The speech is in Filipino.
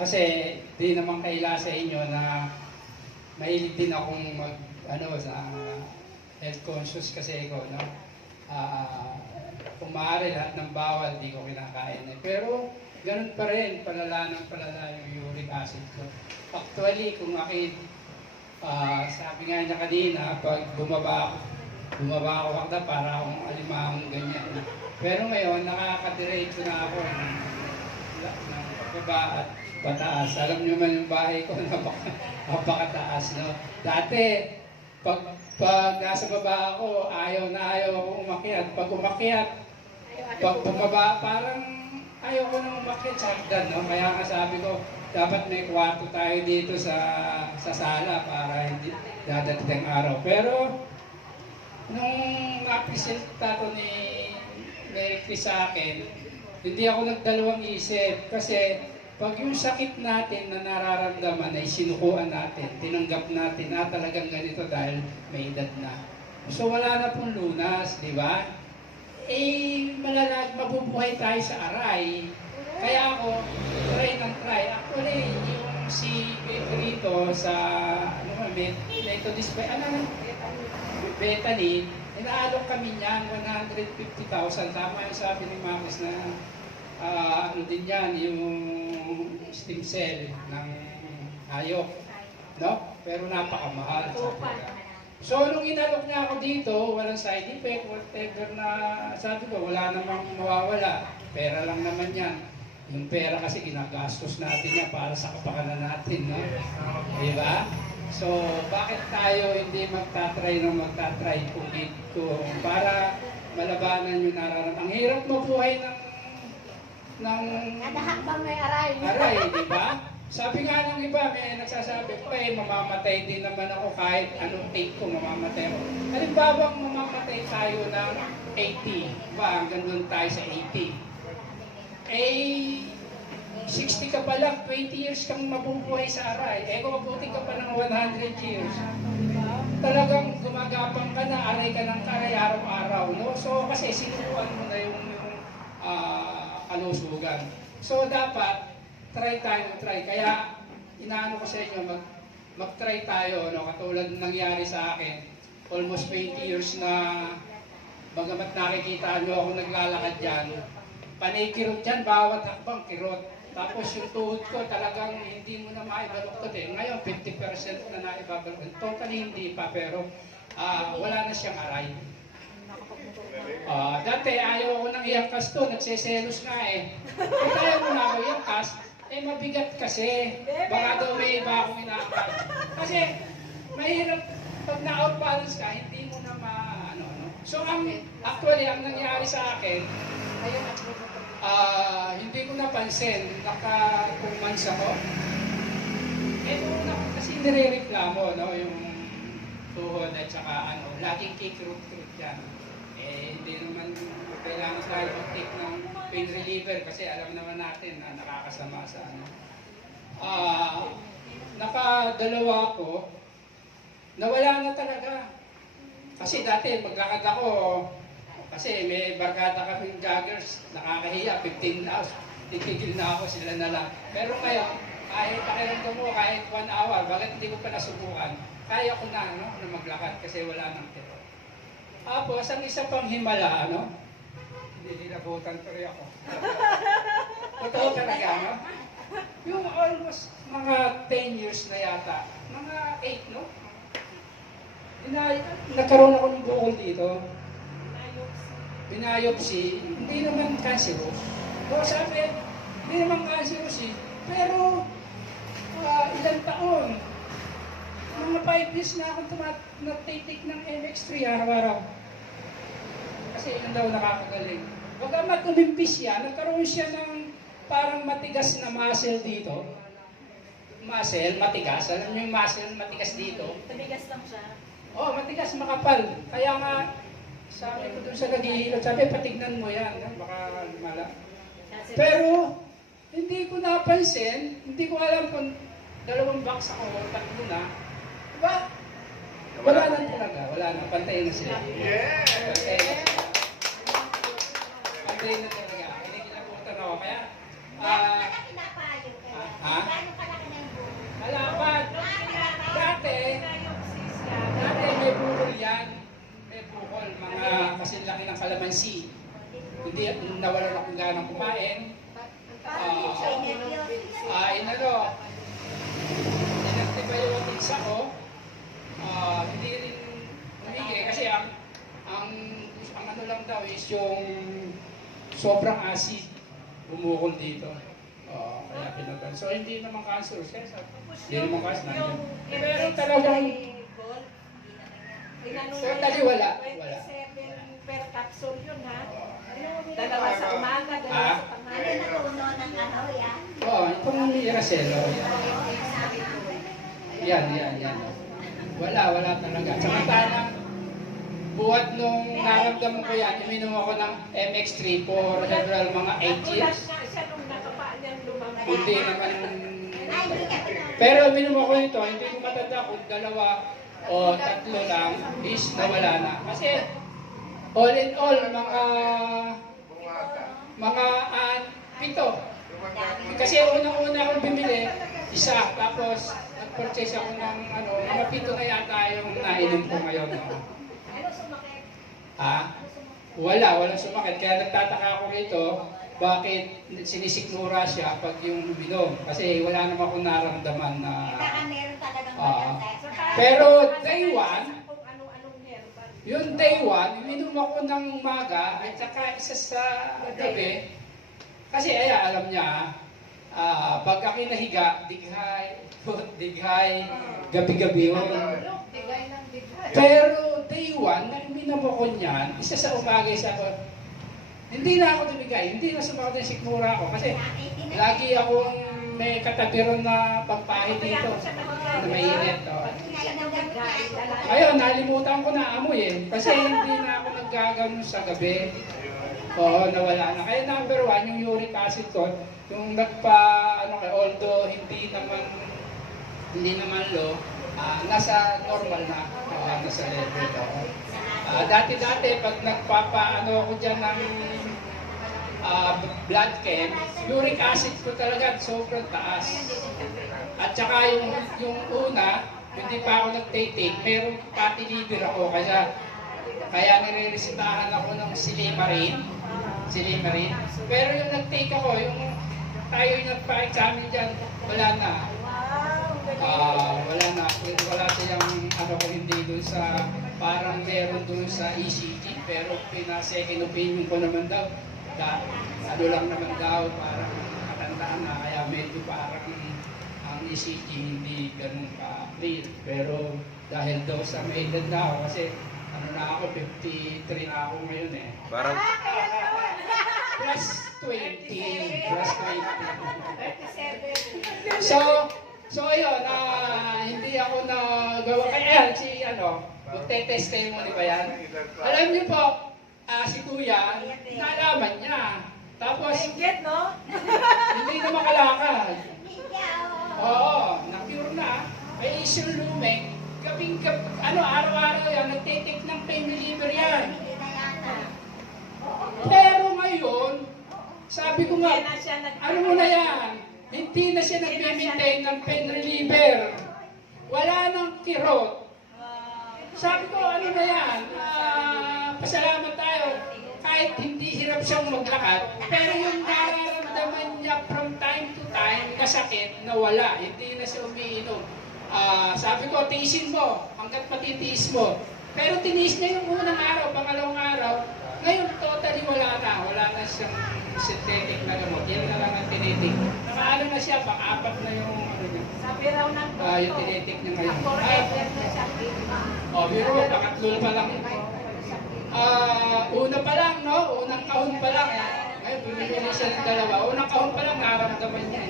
Kasi di naman kaila sa inyo na mahilig din akong sa health conscious kasi ako, no? Kung maaari lahat ng bawal di ko kinakain pero ganun pa rin, palala ng palala yung uric acid ko. Actually, kung sabi nga niya kanina, pag bumaba ako kagad para akong alimahong ganyan. Pero ngayon, nakakadiretso na ako ng baba at pataas. Alam niyo man yung bahay ko, napakataas, no? Dati, pag nasa baba ako, ayaw ako umakyat. Pag umakyat, pag bumaba, parang ayaw ko nang umakyat sa hagdan, no? Kaya nga sabi ko, dapat may kwarto tayo dito sa sala para hindi dadating ang araw. Pero, nung na-presenta ko ni Chris sa akin, hindi ako nagdalawang isip kasi pag yung sakit natin na nararamdaman ay sinukuan natin, tinanggap natin na talagang ganito dahil may edad na. So wala na pong lunas, di ba? Mabubuhay tayo sa aray. Kaya ako, try. Actually, yung si Pedrito sa Methodist Bethany, inaalok kami niyan, 150,000. Tama yung sabi ni Marcos na din yan, yung stem cell ng hayop. No? Pero napakamahal. So, nung inalok niya ako dito, walang side effect, whatever na sabi ko, wala namang mawawala. Pera lang naman yan. Yung pera kasi ginagastos natin yan para sa kapakanan natin. No? Diba? So, bakit tayo hindi magtatry kung para malabanan yung nararamdaman. Ang hirap mabuhay ng nadahakbang may aray. Aray, di ba? Sabi nga ng iba, may nagsasabi ko, mamamatay din naman ako kahit anong take ko, mamamatay ako. Halimbawa, mamamatay tayo ng 80, ba? Hanggang doon tayo sa 80. 60 ka pa lang, 20 years kang mabubuhay sa aray. Kung mabuti ka pa ng 100 years, talagang gumagapang ka na, aray ka ng aray araw-araw, no? So, kasi sinukuan mo na yung kalusugan. So, dapat, try. Kaya, inaano ko sa inyo, mag-try tayo, no? Katulad nangyari sa akin, almost 20 years na, bagamat nakikita nyo ako naglalakad dyan, panay kirot dyan, bawat hakbang kirot. Tapos yung tuhod ko talagang hindi mo na maibaluktot eh. Ngayon, 50% na naibabaluktot. Totally hindi pa, pero wala na siyang aray. Dati ayaw ko nang iangkas to, nagseselos nga eh. Kung ayaw mo na ako iangkas, mabigat kasi. Baka daw may iba akong inaangkas. Kasi mahirap pag na-out balance ka, hindi mo na So actually, ang nangyari sa akin, hindi ko napansin, naka 2 months ako. Kasi nire-reklamo, no, yung tuhod at saka laging kikirot-kirot yan. Hindi naman kailangan tayo mag-take ng pain reliever kasi alam naman natin na nakakasama sa nakadalawa ako, nawala na talaga. Kasi dati maglakad ako, kasi may barkada kaming joggers, nakakahiya, 15 hours, titigil na ako, sila na lang. Pero ngayon, kahit pakiramdam mo, kahit 1 hour, bakit hindi ko pa nasubukan, kaya ko na, na maglakad kasi wala nang tiro. Tapos, ang isa pang himala, hindi nilabutan tuloy ako. Totoo talaga, no? Yung almost mga 10 years na yata, mga 8, no? Nagkaroon ako ng bukol dito. Binayopsi, hindi naman cancerous. O sabi, hindi naman cancerous eh. Pero, ilang taon, mga 5 years na akong nag-take ng MX3 araw-araw. Kasi yun daw nakakagaling. Bagamat umimpis siya, nagkaroon siya ng parang matigas na muscle dito. Muscle, matigas. Alam niyo yung muscle, matigas dito. Tumigas lang siya. Matigas, makapal. Kaya nga, sabi ko dun sa naghihilot, sabi, patignan mo yan, baka lumala. Pero, hindi ko napansin, hindi ko alam kung 2 box ako o 3 na. Diba? Wala na talaga, wala na, pantay na sila. Yeah! Pantay na talaga, hindi kinabutan ako. Kaya, ng kumain. Inantibiotics ako. Hindi rin humigi kasi ang ano lang daw is yung sobrang acid bumukol dito. Kaya pinagdan. So hindi naman cancer. Hindi naman cancer. Pero talagang totally wala. 27 per capsule yun, ha? Dalawa sa umaga, dalawa sa tanghali. Natuno ng ano yan? Itong Miracelo. Yan. Wala talaga. Samantalang buhat nung naramdaman ko yan, uminom ako ng MX3 for several mga 8 years. Nagulat nga siya nung nakapaan niyang lumamang. Hindi naman. Pero uminom ako nito, hindi ko matanda kung 2 o 3 lang is nawala na. Kasi all in all, mga 7. Kasi unang-una akong bumili, isa. Tapos nag-purchase ako ng mga 7 na yata yung nainom ko ngayon. Walang sumakit. Kaya nagtataka ako rito, bakit sinisikmura siya pag yung uminom. Kasi wala naman akong naramdaman na... Baka meron talagang maganda. Pero day 1, yung day 1, uminom ako ng umaga at saka isa sa gabi. Kasi alam niya, pag ako'y nahiga, dighay, gabi-gabi yun. Pero day 1, na uminom ako niyan, isa sa umaga, isa ko, hindi na ako dumigay, hindi na sumakot yung sikmura ako. Kasi lagi akong may katabiron na pampahid dito, na mainit. Ngayon, nalimutan ko na amoy eh. Kasi hindi na ako naggaganon sa gabi. Nawala na. Kaya number 1, yung uric acid ko, yung although hindi naman low, nasa normal na, nasa level. Dati-dati, pag ako dyan ng blood chem, uric acid ko talaga sobrang taas. At saka yung una, hindi pa ako nag-take, merong fatty liver ako, kaya nire-resetahan ako ng Silimarin. Pero yung nag-take ako, tayo yung nagpa-examine dyan, wala na. Wala silang hindi dun sa, parang meron dun sa ECG, pero pina-second opinion ko naman daw, lang naman daw, parang katandaan na, kaya medyo parang ang ECG hindi ganun ka-clear. Pero dahil daw sa may edad na ako, kasi na ako, 53 na ako ngayon eh. Parang Plus 20. Plus 20. 37. So ayun, hindi ako nagawa. Kaya magte-testimony ba yan? Alam niyo po, si Kuya, nalaman niya. Tapos, no? hindi na makalakad. Na-cure na. Ay isyong lumeng. Araw-araw yan, nagtitik ng pain reliever yan. Pero ngayon, sabi ko nga, ano mo na yan? Hindi na siya nag-maintain ng pain reliever. Wala nang kirot. Sabi ko, ano na yan? Pasalamat tayo. Kahit hindi hirap siyang maglakad, pero yung nararamdaman niya from time to time, kasakit, nawala. Hindi na siya umiinom. Sabi ko, tiisin mo hanggat matitiis mo. Pero tiniis niya yung unang araw, pangalawang araw. Ngayon, totally wala na siyang synthetic na gamot. Yan na lang ang tinitik. Nakaano na siya, pang-4 na yung niya. Sabi raw ng yung tinitik niya ngayon. forever na siya. Biro, pangatlo pa lang. Una pa lang, no? Unang kahon pa lang. Ngayon, bumili na siya ng 2. Unang kahon pa lang, nararamdaman niya.